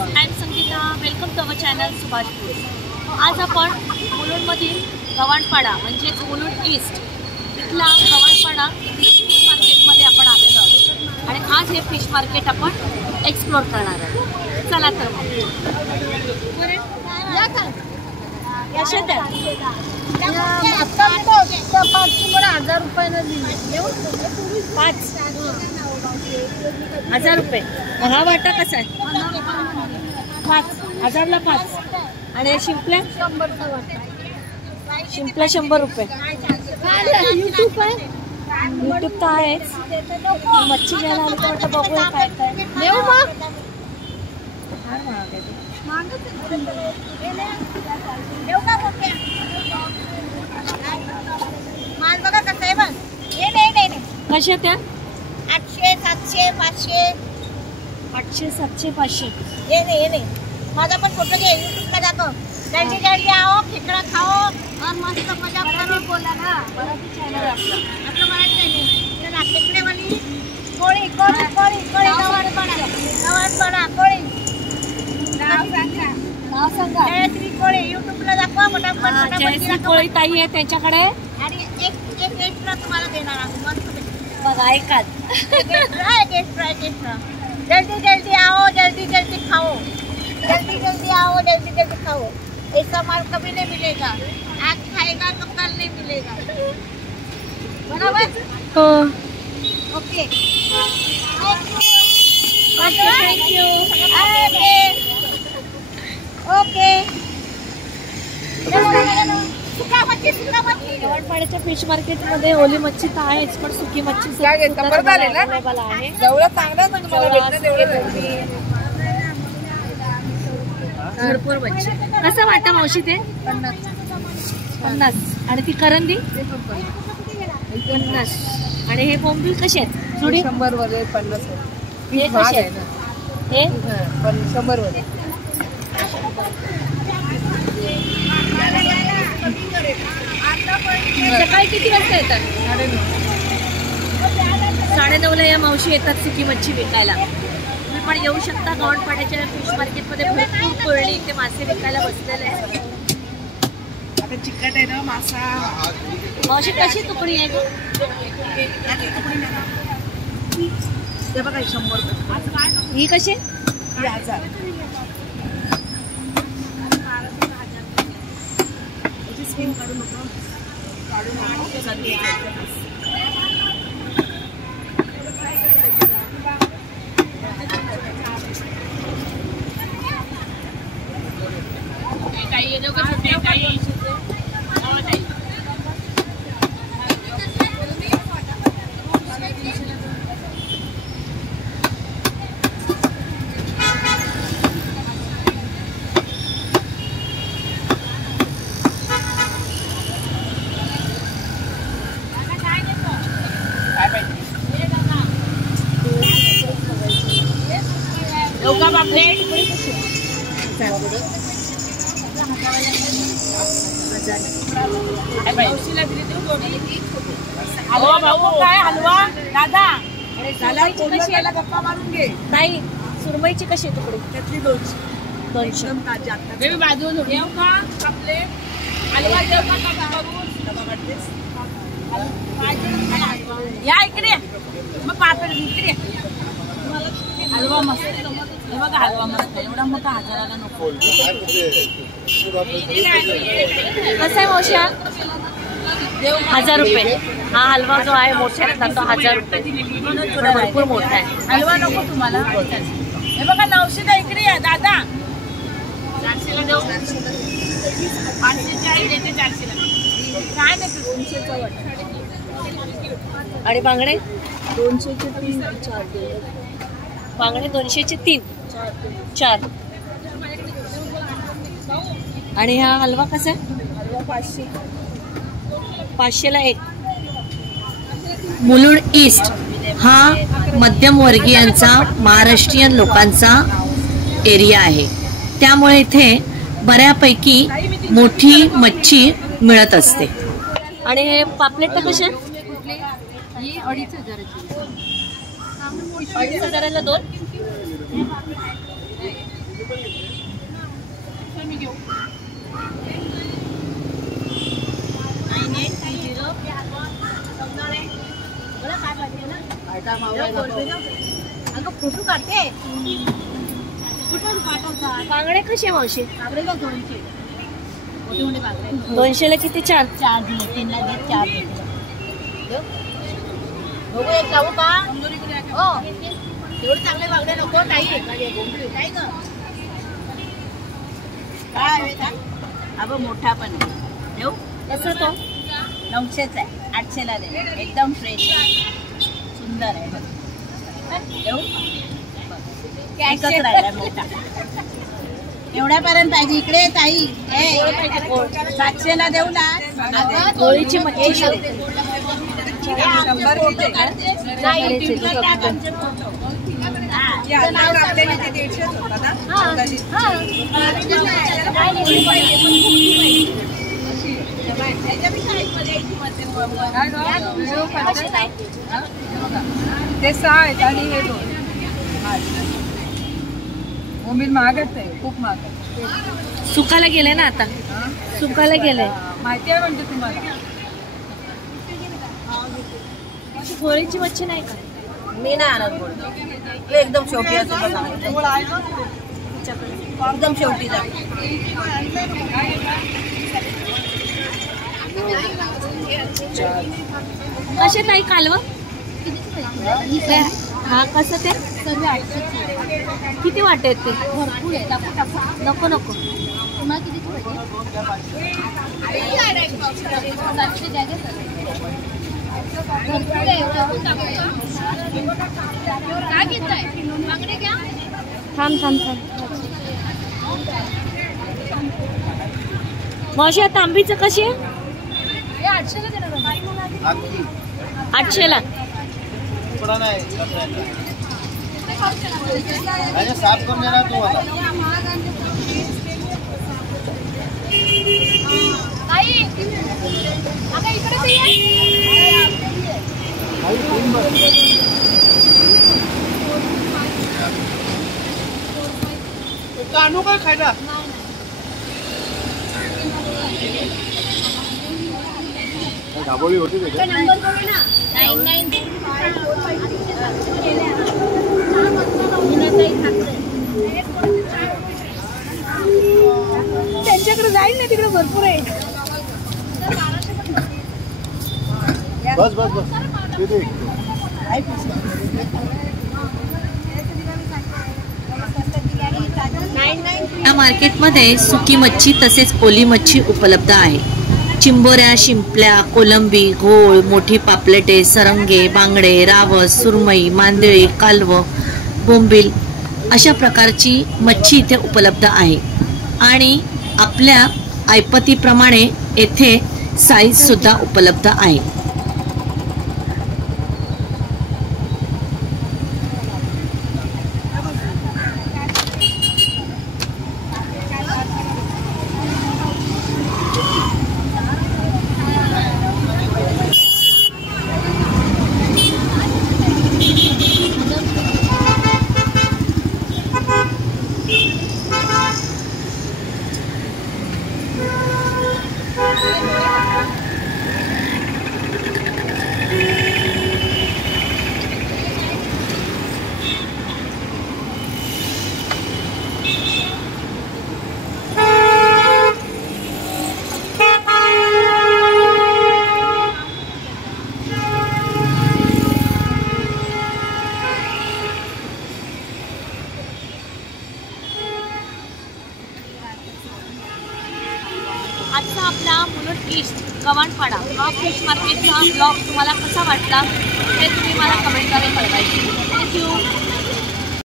I am Sangeeta. Welcome to our channel Subhash foods. आज आपण मुलुंडमधील गव्हाणपाडा म्हणजेच मुलुंड ईस्ट इथला गव्हाणपाडा फिश मार्केटमध्ये आपण आलेलो आहोत आणि आज हे फिश मार्केट आपण एक्सप्लोर करणार आहोत. चला तर मग कशा द्या 1000 रुपयानं दिली. 5,000 रुपये. हा वाटा कसा आहे? 5,000ला 5. आणि शिंपल्या 100चा वाटा. शिंपल्या 100 रुपये. यूट्यूब आहे. यूट्यूब तर आहेच. मच्छी घ्यायला आली तर वाटतं बघूया काय काय. नेऊ मग. फार महाग आहे ते. माल बघा कसं आहे बघ. नाही कशा त्या? 800 700 500. 800 700 500. ये नाही माझा पण फोटो घे. यूट्यूबला दाखव. जल्दी आओ, खेकडा खाओ और मस्त मजा करो. बोला ना मराठी चॅनल आपलं मराठी चॅनल. खेकडेवाली कोळी गव्हाणपाडा कोळी. नाव सांगा. जयश्री कोळी. यूट्यूबला दाखवा. पटापट जयश्री कोळी ताई आहे त्यांच्याकडे. आणि एक एक्स्ट्रा तुम्हाला देणार आहोत. मस्त बघा ऐकाल. एक्स्ट्रा. जल्दी आओ, जल्दी खाओ. जल्दी आओ, जल्दी खाओ. ऐसा माल कभी नहीं मिलेगा. आज खाएगा तो कल नहीं मिलेगा. बराबर. हो. ओके. थँक्यू. ओके. गव्हाणपाड्याच्या फिश मार्केटमध्ये ओली मच्छी तर आहेच पण सुकी मच्छी अवेलेबल आहे. भरपूर मच्छी. कसं वाटतं मावशी ते? 50. आणि ती करंदी 50. आणि हे बोंबील कसे आहेत? जुडी 100 वर 50. हे कसे आहेत? हे 100 वर. सकाळी किती वाजता येतात? 9:30ला या मावशी येतात सुकी मच्छी विकायला. तुम्ही पण येऊ शकता. गव्हाणपाड्याच्या फिश मार्केटमध्ये भरपूर कोळणी इथे मासे विकायला बसलेले आहेत. आता चिकट आहे ना मासा. मावशी कशी तुकडी आहे ग? ते बघा 100 रुपये. ही कशी? 1000. याची स्किन काढू नको. हलवा भाऊ काय हलवा दादा. गप्पा मारून घे. ताई सुरमईची कशी आहे तुकडी? त्यातली 200. बेबी बाजू येऊ का आपले हलवा देऊ का करून या इकडे. मग पापड इकडे. हलवा मस्त. हे बघा हलवा मस्त. एवढा मोठा 1000ला नको. कसा आहे मावशी? 1000 रुपये. हा हलवा जो आहे मोठ्याला तो 1000 रुपये. भरपूर मोठा आहे. हलवा नको तुम्हाला. हे बघा 900ला इकडे या दादा. 400ला देऊ. 500ची आहे देते 400ला. काय नाही 300चा वाटा. आणि बांगडे 200चे 3 4 दे. बांगडे 200चे 3 4. आणि हा हलवा कसा आहे? हलवा 500. 500ला 1. मुलुंड ईस्ट हा मध्यमवर्गीयांचा महाराष्ट्रीयन लोकांचा एरिया आहे. त्यामुळे इथे बऱ्यापैकी मोठी मच्छी मिळत असते. आणि हे पापलेट तर कसे? 2,500. 2,500ला 2. मी घेऊ 9830 मला काय पाहिजे ना अगं फोटो काढते कुठून पाठवतात बांगडे कसे मावशी? बांगडे का 200 मोठे मोठे बांगडे 200 ला किती? 4 दे 3 ला दे 4 दे बघू एक लावू का हो एवढे चांगले बांगडे नको ताई काय ग काय आहे का अगं मोठा पण आहे देऊ कसं तो? 900च आहे 800 ला दे एकदम फ्रेश आहे सुंदर आहे देऊ एकच राहिला मोठा एवढ्यापर्यंत पाहिजे इकडे ताई 700 ला देऊ ना गोळीची मच्छी ते 6 आहेत आणि हे 2 बोंबील महागच आहे खूप महाग आहे सुकायला गेले ना आता सुकायला गेले माहिती आहे म्हणजे तुम्हाला गोळीची मच्छी नाही का? मी नाही आणत बोल एकदम शेवटी एकदम शेवटी जा कसे ताई कालवं? हा कसं ते? सर्व 800 किती वाटेत ते? भरपूर आहे नको नको तुम्हाला किती पाहिजे भरपूर आहे काय घेताय बांगडे घ्या थांब मावशी तांबीचं कशी आहे? 800 ला देणार 800 ला साफ करून देणार तुम्हाला ताई आता इकडे ते ये आणू काय खायला दाबोळी होती नंबर बघे ना 99 त्यांच्याकडे जाईल ना तिकडे भरपूर आहे बस बस बस या मार्केटमध्ये सुकी मच्छी तसेच ओली मच्छी उपलब्ध आहे. चिंबोऱ्या, शिंपल्या, कोलंबी, घोळ, मोठी पापलेटे, सरंगे, बांगडे, रावस, सुरमई, मांदेळी, कालवं, बोंबील अशा प्रकारची मच्छी इथे उपलब्ध आहे आणि आपल्या ऐपतीप्रमाणे येथे साईज सुद्धा उपलब्ध आहे. आजचा आपला मुलुंड ईस्ट गव्हाणपाडा हा फिश मार्केटचा ब्लॉग तुम्हाला कसा वाटला हे तुम्ही मला कमेंटद्वारे कळवायचे. थँक्यू.